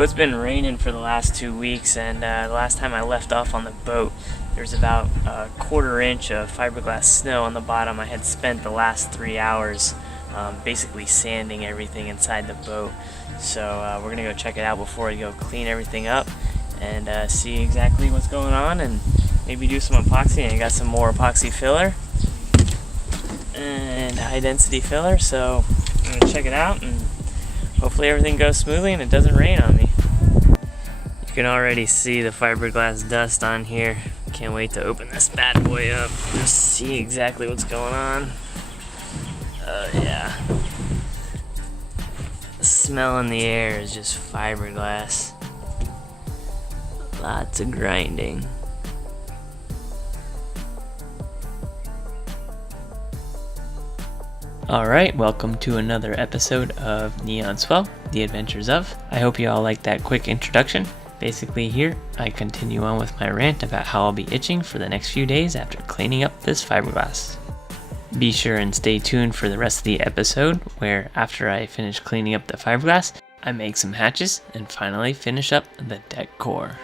So it's been raining for the last 2 weeks, and the last time I left off on the boat, there's about a quarter inch of fiberglass snow on the bottom. I had spent the last 3 hours basically sanding everything inside the boat. So we're gonna go check it out before we go clean everything up and see exactly what's going on, and maybe do some epoxy. And I got some more epoxy filler and high density filler, so I'm gonna check it out and hopefully everything goes smoothly and it doesn't rain on me. You can already see the fiberglass dust on here. Can't wait to open this bad boy up and see exactly what's going on. Yeah. The smell in the air is just fiberglass. Lots of grinding. Alright, welcome to another episode of Neon Swell, The Adventures of. I hope you all liked that quick introduction. Basically here, I continue on with my rant about how I'll be itching for the next few days after cleaning up this fiberglass. Be sure and stay tuned for the rest of the episode, where after I finish cleaning up the fiberglass, I make some hatches and finally finish up the deck core.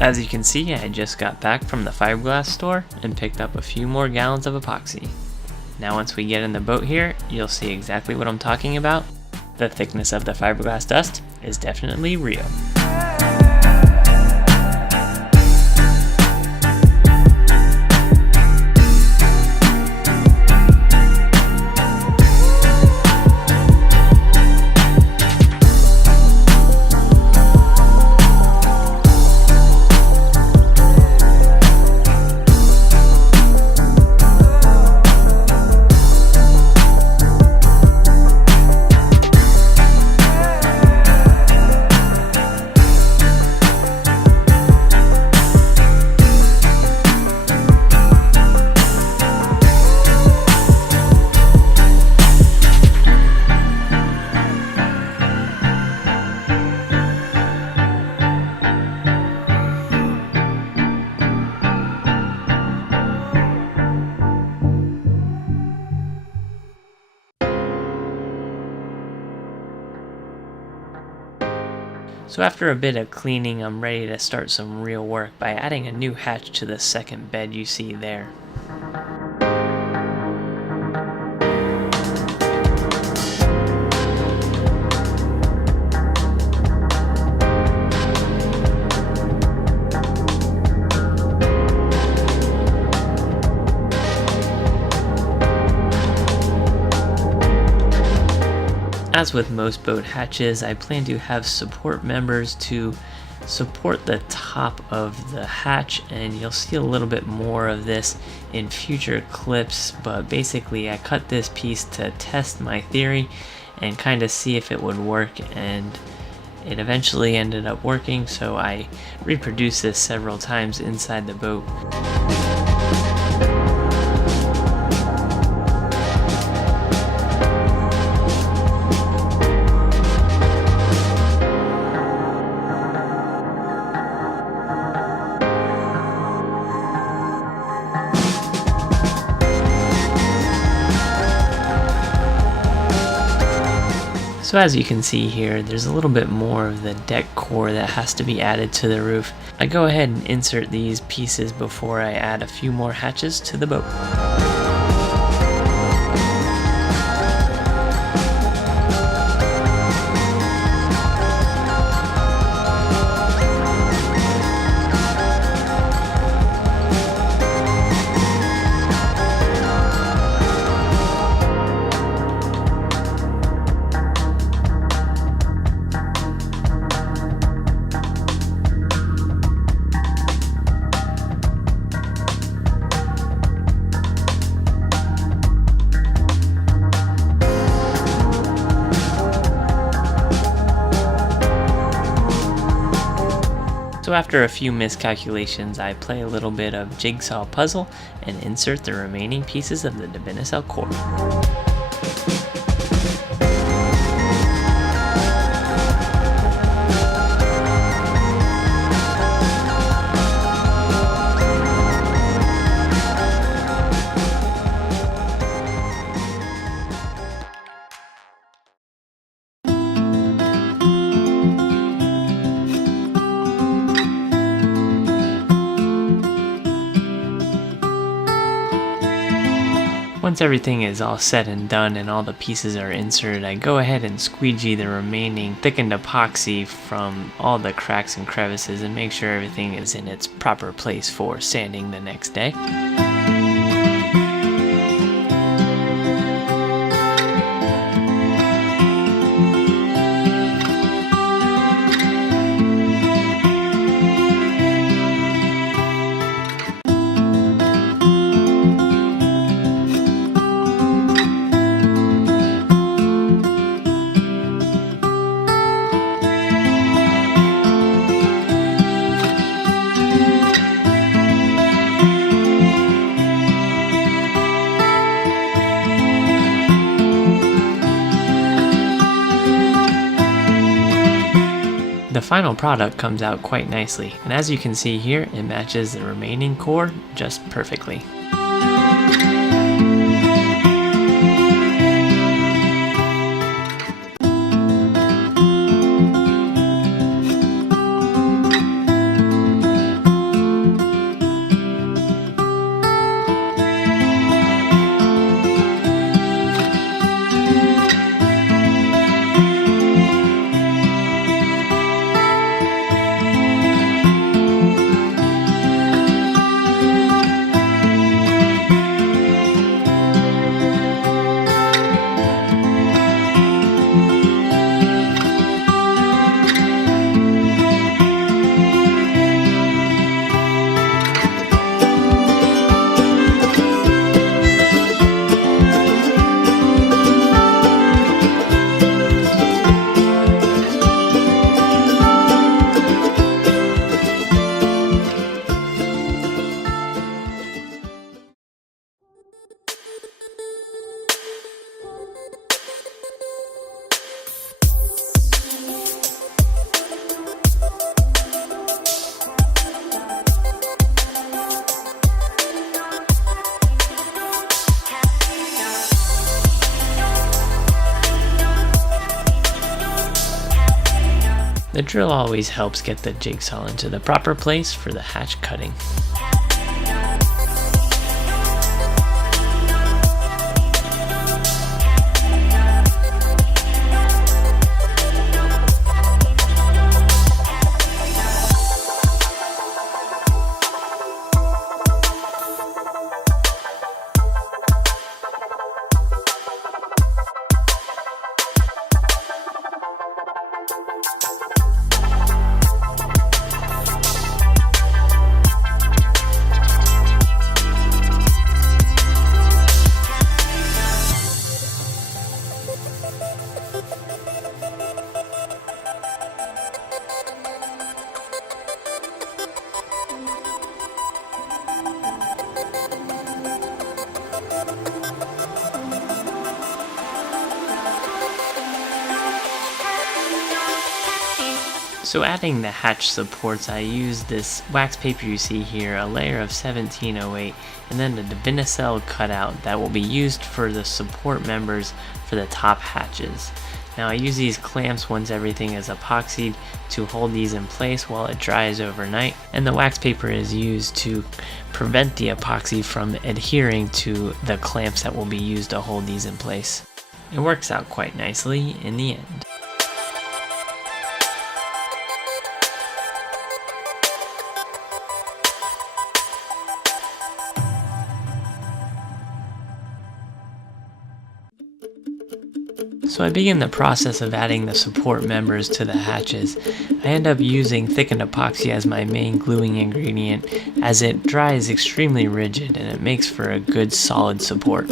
As you can see, I just got back from the fiberglass store and picked up a few more gallons of epoxy. Now once we get in the boat here, you'll see exactly what I'm talking about. The thickness of the fiberglass dust is definitely real. So after a bit of cleaning, I'm ready to start some real work by adding a new hatch to the second bed you see there. As with most boat hatches, I plan to have support members to support the top of the hatch, and you'll see a little bit more of this in future clips, but basically I cut this piece to test my theory and kind of see if it would work, and it eventually ended up working, so I reproduced this several times inside the boat. So as you can see here, there's a little bit more of the deck core that has to be added to the roof. I go ahead and insert these pieces before I add a few more hatches to the boat. So after a few miscalculations, I play a little bit of jigsaw puzzle and insert the remaining pieces of the Divinacell core. Once everything is all said and done and all the pieces are inserted, I go ahead and squeegee the remaining thickened epoxy from all the cracks and crevices and make sure everything is in its proper place for sanding the next day. The final product comes out quite nicely, and as you can see here, it matches the remaining core just perfectly. The drill always helps get the jigsaw into the proper place for the hatch cutting. So adding the hatch supports, I use this wax paper you see here, a layer of 1708, and then the Divinacell cutout that will be used for the support members for the top hatches. Now I use these clamps once everything is epoxied to hold these in place while it dries overnight, and the wax paper is used to prevent the epoxy from adhering to the clamps that will be used to hold these in place. It works out quite nicely in the end. So I begin the process of adding the support members to the hatches. I end up using thickened epoxy as my main gluing ingredient, as it dries extremely rigid and it makes for a good solid support.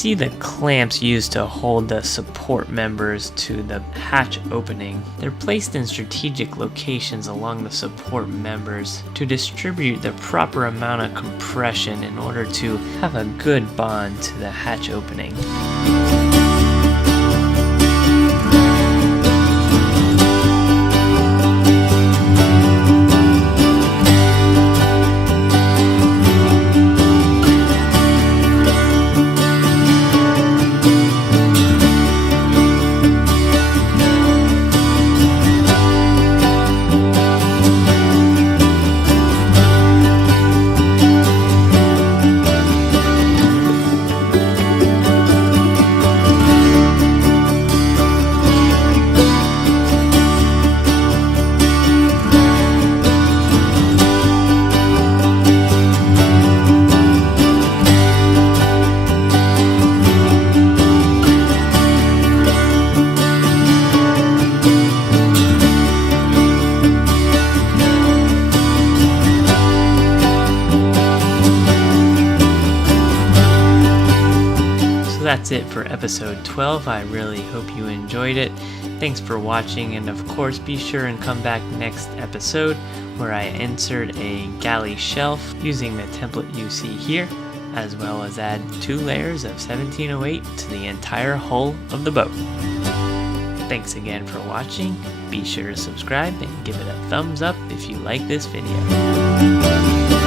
see the clamps used to hold the support members to the hatch opening. They're placed in strategic locations along the support members to distribute the proper amount of compression in order to have a good bond to the hatch opening. That's it for episode 12. I really hope you enjoyed it. Thanks for watching, and of course be sure and come back next episode where I insert a galley shelf using the template you see here, as well as add 2 layers of 1708 to the entire hull of the boat. Thanks again for watching. Be sure to subscribe and give it a thumbs up if you like this video.